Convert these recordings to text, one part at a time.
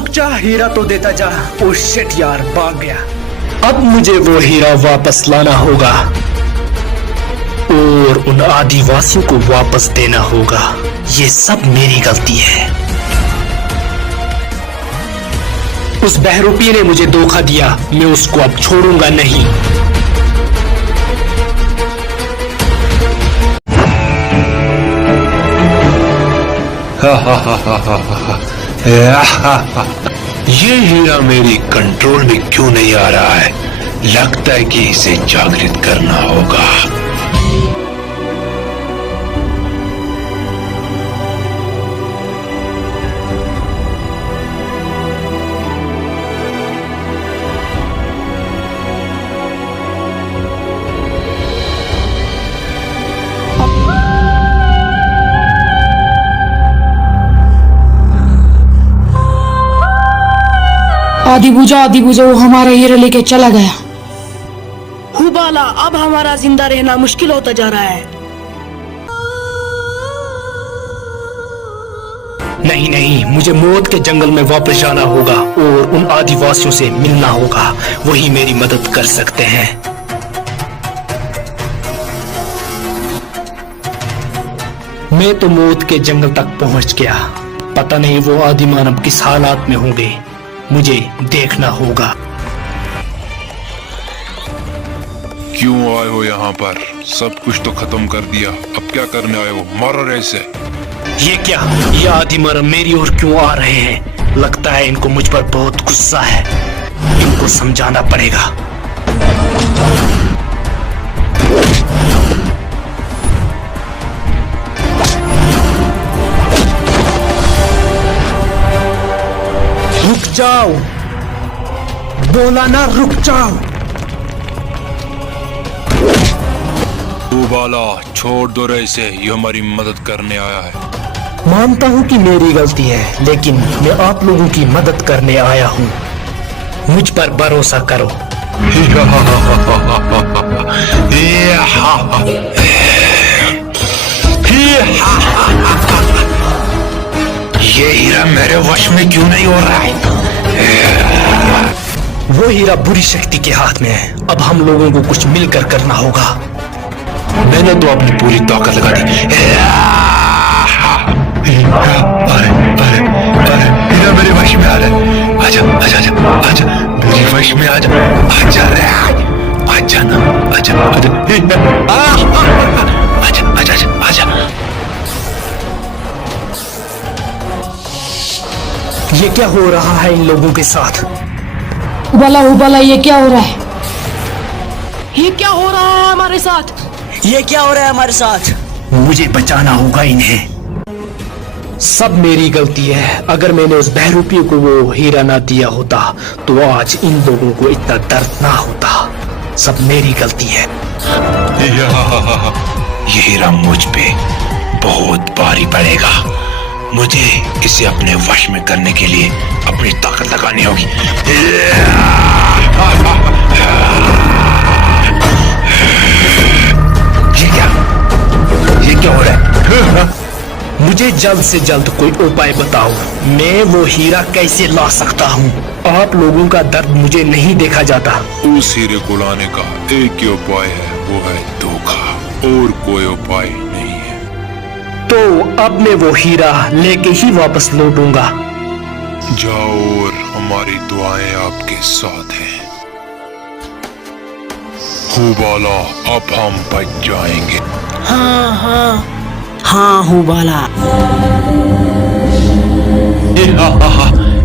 रुक जा, हीरा तो देता जा। ओ शिट यार, भाग गया। अब मुझे वो हीरा वापस लाना होगा और उन आदिवासियों को वापस देना होगा। ये सब मेरी गलती है। उस बहरूपी ने मुझे धोखा दिया, मैं उसको अब छोड़ूंगा नहीं। ये हीरा मेरी कंट्रोल में क्यों नहीं आ रहा है? लगता है कि इसे जागृत करना होगा। आदि बुझा वो हमारा हीरा लेके चला गया। हुबाला, अब हमारा जिंदा रहना मुश्किल होता जा रहा है। नहीं नहीं, मुझे मौत के जंगल में वापस जाना होगा और उन आदिवासियों से मिलना होगा। वही मेरी मदद कर सकते हैं। मैं तो मौत के जंगल तक पहुंच गया। पता नहीं वो आदि मानव किस हालात में होंगे। मुझे देखना होगा। क्यों आए हो यहाँ पर? सब कुछ तो खत्म कर दिया, अब क्या करने आए हो? मारो ऐसे। ये क्या? ये आदि मानव मेरी ओर क्यों आ रहे हैं? लगता है इनको मुझ पर बहुत गुस्सा है। इनको समझाना पड़ेगा। रुक जाओ, बोला ना रुक जाओ। हुबाला, छोड़ दो इसे, ये हमारी मदद करने आया है। मानता हूँ कि मेरी गलती है, लेकिन मैं आप लोगों की मदद करने आया हूँ। मुझ पर भरोसा करो। ये हीरा मेरे वश में क्यों नहीं हो रहा है? वो हीरा बुरी शक्ति के हाथ में है। अब हम लोगों को कुछ मिलकर करना होगा। मैंने तो अपनी पूरी ताकत लगा दी। अरे हीरा मेरे वश में आ रहा है। आजा आजा आजा आजा, मेरे वश में आजा। आजा रे, आजा ना, आजा आजा आजा आजा आजा। ये क्या हो रहा है इन लोगों के साथ? हुबाला, ये क्या हो रहा है? ये क्या हो रहा है हमारे साथ? ये क्या हो रहा है हमारे साथ? मुझे बचाना होगा इन्हें। सब मेरी गलती है। अगर मैंने उस बहरूपी को वो हीरा ना दिया होता तो आज इन लोगों को इतना दर्द ना होता। सब मेरी गलती है। ये हीरा मुझ पे बहुत भारी पड़ेगा। मुझे इसे अपने वश में करने के लिए अपनी ताकत लगानी होगी। ये क्या हो रहा है? मुझे जल्द से जल्द कोई उपाय बताओ। मैं वो हीरा कैसे ला सकता हूँ? आप लोगों का दर्द मुझे नहीं देखा जाता। उस हीरे को लाने का एक ही उपाय है, वो है धोखा। और कोई उपाय नहीं है। तो अब मैं वो हीरा लेके ही वापस लौटूंगा। जाओ, और हमारी दुआएं आपके साथ हैं। हुबाला, अब हम बच जाएंगे। हाँ हुबाला।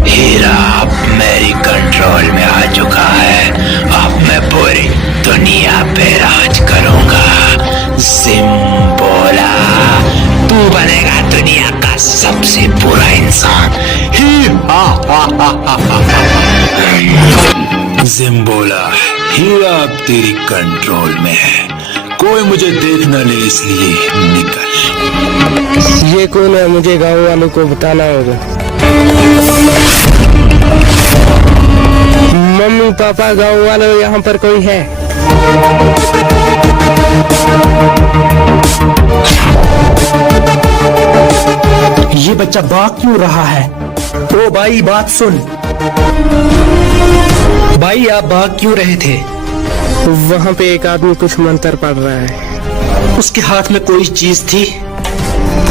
हीरा अब मेरी कंट्रोल में आ चुका है। अब मैं पूरी दुनिया पे राज करूंगा। जिम्बोला, तू बनेगा दुनिया का सबसे बुरा इंसान। जिम्बोला, हीरा अब तेरी कंट्रोल में है। कोई मुझे देख न ले, इसलिए निकल। ये कौन है? मुझे गांव वालों को बताना होगा। मम्मी पापा, गांव वालों, यहाँ पर कोई है? ये बच्चा भाग क्यों रहा है? ओ भाई बात सुन। भाई आप भाग क्यों रहे थे? वहाँ पे एक आदमी कुछ मंत्र पढ़ रहा है। उसके हाथ में कोई चीज थी?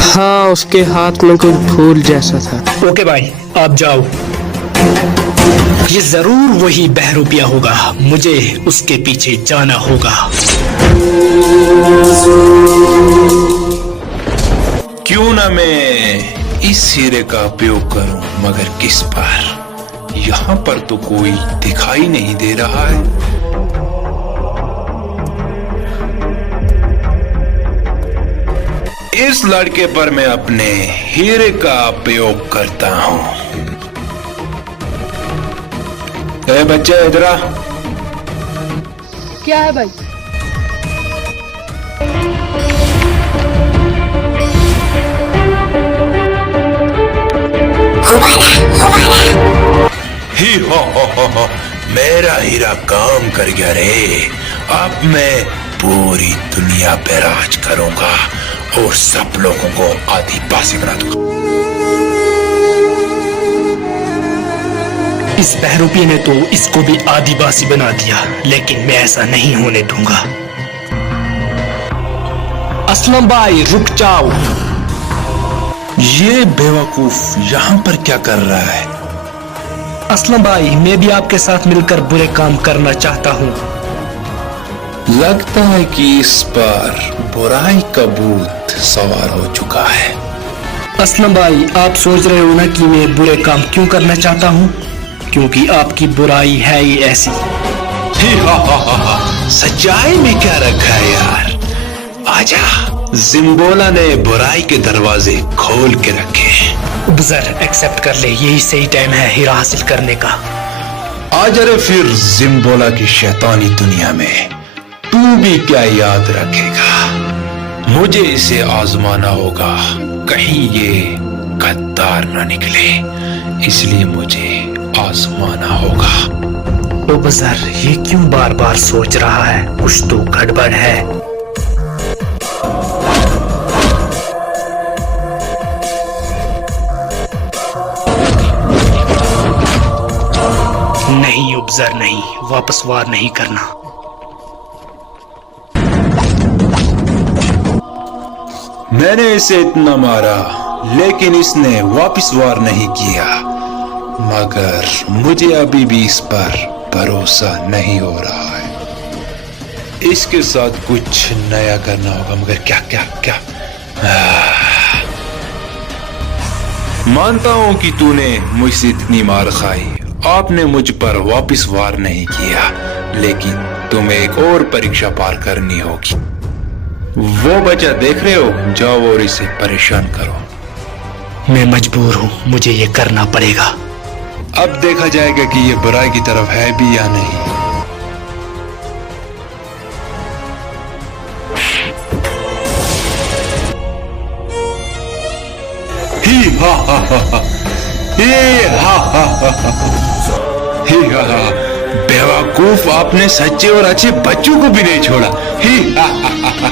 हाँ, उसके हाथ में कुछ फूल जैसा था। ओके भाई आप जाओ। ये जरूर वही बहरूपिया होगा, मुझे उसके पीछे जाना होगा। क्यों ना मैं इस हीरे का उपयोग करूं, मगर किस पर? यहाँ पर तो कोई दिखाई नहीं दे रहा है। इस लड़के पर मैं अपने हीरे का उपयोग करता हूँ। ए बच्चे इधर आ। क्या है भाई? ही हो, मेरा हीरा काम कर गया रे। अब मैं पूरी दुनिया पे राज करूंगा और सब लोगों को आदिवासी बना दूंगा। इस बहरूपी ने तो इसको भी आदिवासी बना दिया, लेकिन मैं ऐसा नहीं होने दूंगा। असलम भाई रुक जाओ। ये बेवकूफ यहाँ पर क्या कर रहा है? असलम भाई मैं भी आपके साथ मिलकर बुरे काम करना चाहता हूँ। लगता है कि इस पर बुराई का भूत सवार हो चुका है। असलम भाई आप सोच रहे हो ना कि मैं बुरे काम क्यों करना चाहता हूँ? क्योंकि आपकी बुराई है ही ऐसी। सच्चाई में क्या रखा है यार? आजा। जिम्बोला ने बुराई के दरवाजे खोल के रखे हैं। उपजर एक्सेप्ट कर ले, यही सही टाइम है हीरा हासिल करने का। आज अरे फिर जिम्बोला की शैतानी दुनिया में तू भी क्या याद रखेगा? मुझे इसे आजमाना होगा, कहीं ये गद्दार ना निकले, इसलिए मुझे आजमाना होगा। उपजर ये क्यों बार बार सोच रहा है? कुछ तो गड़बड़ है। नहीं उपजर नहीं, वापस वार नहीं करना। मैंने इसे इतना मारा लेकिन इसने वापस वार नहीं किया, मगर मुझे अभी भी इस पर भरोसा नहीं हो रहा है। इसके साथ कुछ नया करना होगा, मगर क्या क्या क्या? मानता हूं कि तूने मुझसे इतनी मार खाई, आपने मुझ पर वापस वार नहीं किया, लेकिन तुम्हें एक और परीक्षा पार करनी होगी। वो बच्चा देख रहे हो, जाओ और इसे परेशान करो। मैं मजबूर हूँ, मुझे ये करना पड़ेगा। अब देखा जाएगा कि ये बुराई की तरफ है भी या नहीं। ही हा हा हा हा, ही हा हा हा हा, ही हा हा। बेवकूफ, आपने सच्चे और अच्छे बच्चों को भी नहीं छोड़ा। ही हा हा हा हा,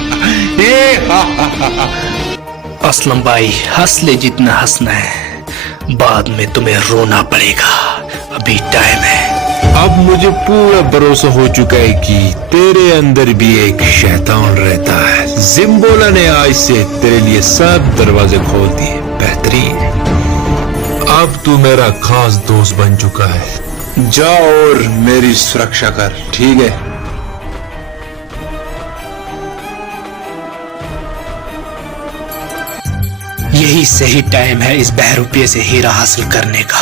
ही हा हा हा हा। असलम भाई हंस ले जितना हंसना है, बाद में तुम्हें रोना पड़ेगा, अभी टाइम है। अब मुझे पूरा भरोसा हो चुका है कि तेरे अंदर भी एक शैतान रहता है। जिम्बोला ने आज से तेरे लिए सब दरवाजे खोल दिए। बेहतरीन, अब तू मेरा खास दोस्त बन चुका है। जा और मेरी सुरक्षा कर, ठीक है? यही सही टाइम है इस बहरूपिये से हीरा हासिल करने का।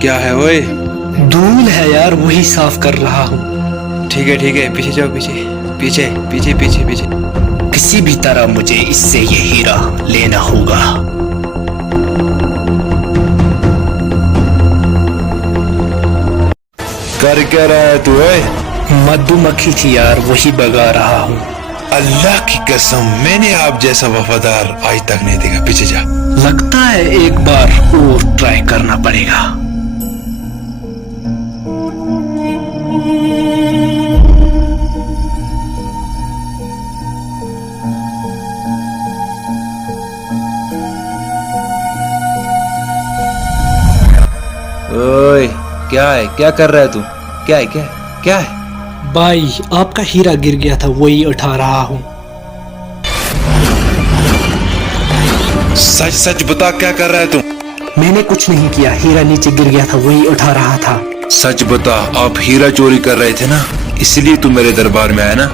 क्या है ओए? धूल है यार, वही साफ कर रहा हूँ। ठीक है, पीछे जाओ, पीछे पीछे पीछे पीछे पीछे। किसी भी तरह मुझे इससे ये हीरा लेना होगा। कर क्या रहा है तू? मधुमक्खी थी यार, वही भगा रहा हूँ। अल्लाह की कसम, मैंने आप जैसा वफादार आज तक नहीं देखा। पीछे जा। लगता है एक बार और ट्राई करना पड़ेगा। क्या है, क्या कर रहा है तू? क्या है, क्या है, क्या है? भाई आपका हीरा गिर गया था, वही उठा रहा हूँ। सच सच बता, क्या कर रहा है तू? मैंने कुछ नहीं किया, हीरा नीचे गिर गया था, वही उठा रहा था। सच बता, आप हीरा चोरी कर रहे थे ना, इसलिए तू मेरे दरबार में आया ना?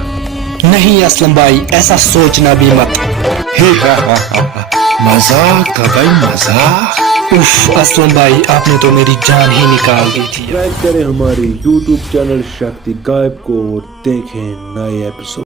नहीं असलम भाई, ऐसा सोचना भी मत। मजाक था भाई, मजाक। उफ असलम भाई, आपने तो मेरी जान ही निकाल दी थी। सब्सक्राइब करें हमारे YouTube चैनल शक्ति गायब को और देखें नए एपिसोड।